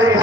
Hare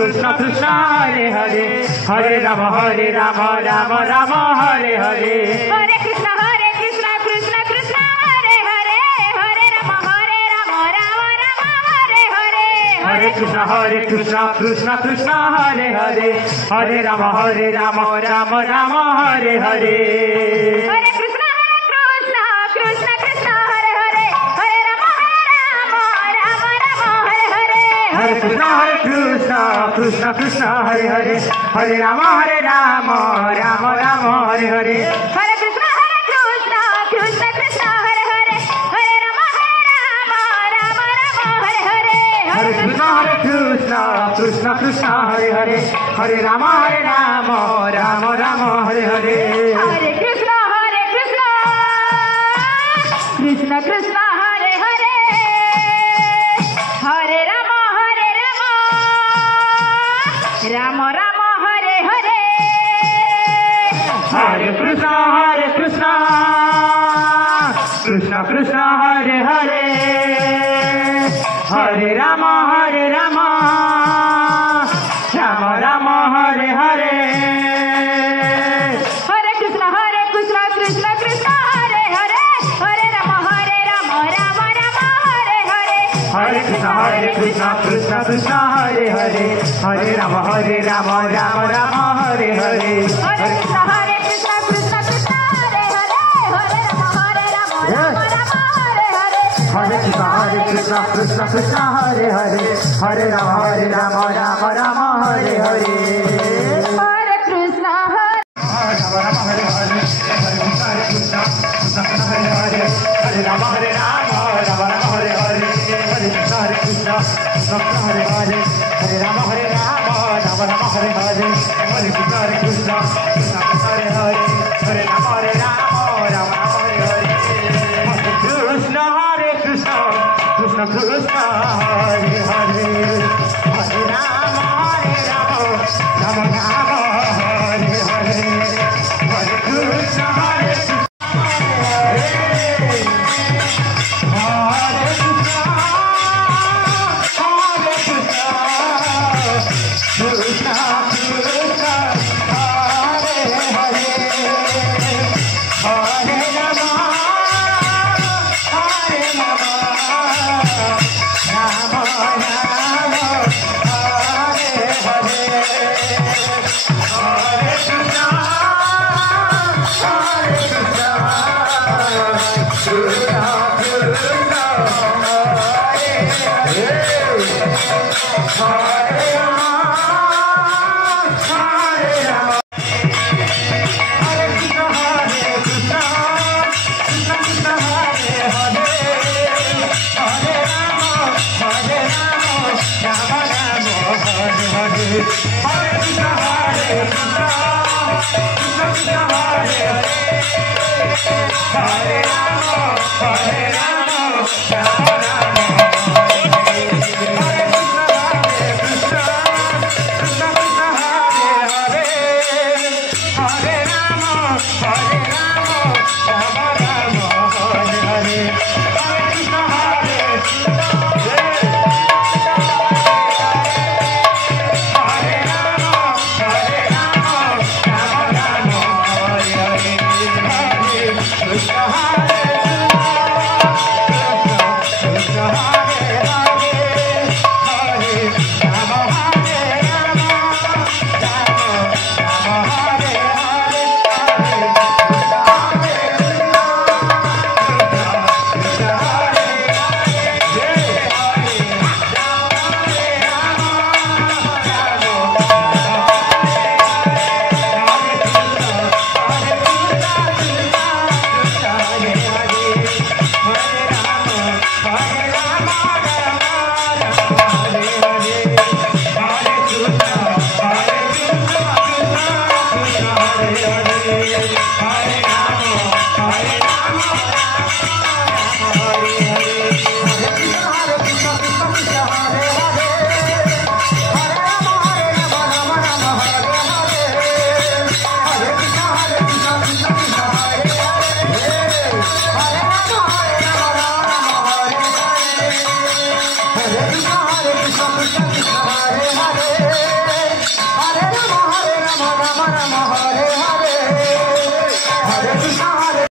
Krishna Krishna Hare Hare Hare Ram Ram Ram Hare Hare Hare Krishna Krishna Krishna Hare Hare Hare Krishna Krishna Krishna Hare Hare Hare Ram Ram Ram Hare Hare Hare Krishna Krishna Krishna Hare Hare Hare Ram Ram Ram Hare Hare Hare Krishna Krishna Krishna Hare Hare Hare Ram Ram Ram Hare Hare Hare Krishna Krishna Krishna Hare Hare Hare Ram Ram Ram Hare Hare Hare Krishna Krishna Krishna Hare Hare Hare Ram Ram Ram Hare Hare Hare Krishna Krishna Krishna Hare Hare Hare Ram Ram Ram Hare Hare Hare Krishna Krishna Krishna Hare Hare Hare Ram Ram Hare Hare Hare Krishna Krishna Krishna Hare Hare Hare Ram Ram Ram Hare Hare Hare Krishna Krishna Krishna Hare Hare Hare Ram Ram Ram Hare Hare Hare Krishna Krishna Krishna Hare Hare Hare Ram Ram Ram Hare Hare Hare Krishna Krishna Krishna Hare Hare Hare Ram Ram Ram Hare Hare Hare Krishna Krishna Krishna Hare Hare Hare Ram Ram Ram Hare Hare Hare Krishna Krishna Krishna Hare Hare Hare Ram Ram Ram Hare Hare Hare Krishna Ram Hare Hare Hare Krishna Hare Hare Hare Ram Ram Hare Hare Hare Krishna Hare Hare Hare Ram Ram Hare Hare Hare Krishna Hare Hare Hare Ram Ram Hare Hare Hare Krishna Krishna Krishna Hare Hare Hare Ram Ram Ram Hare Hare Hare Krishna Hare Hare Rama, Hare Rama.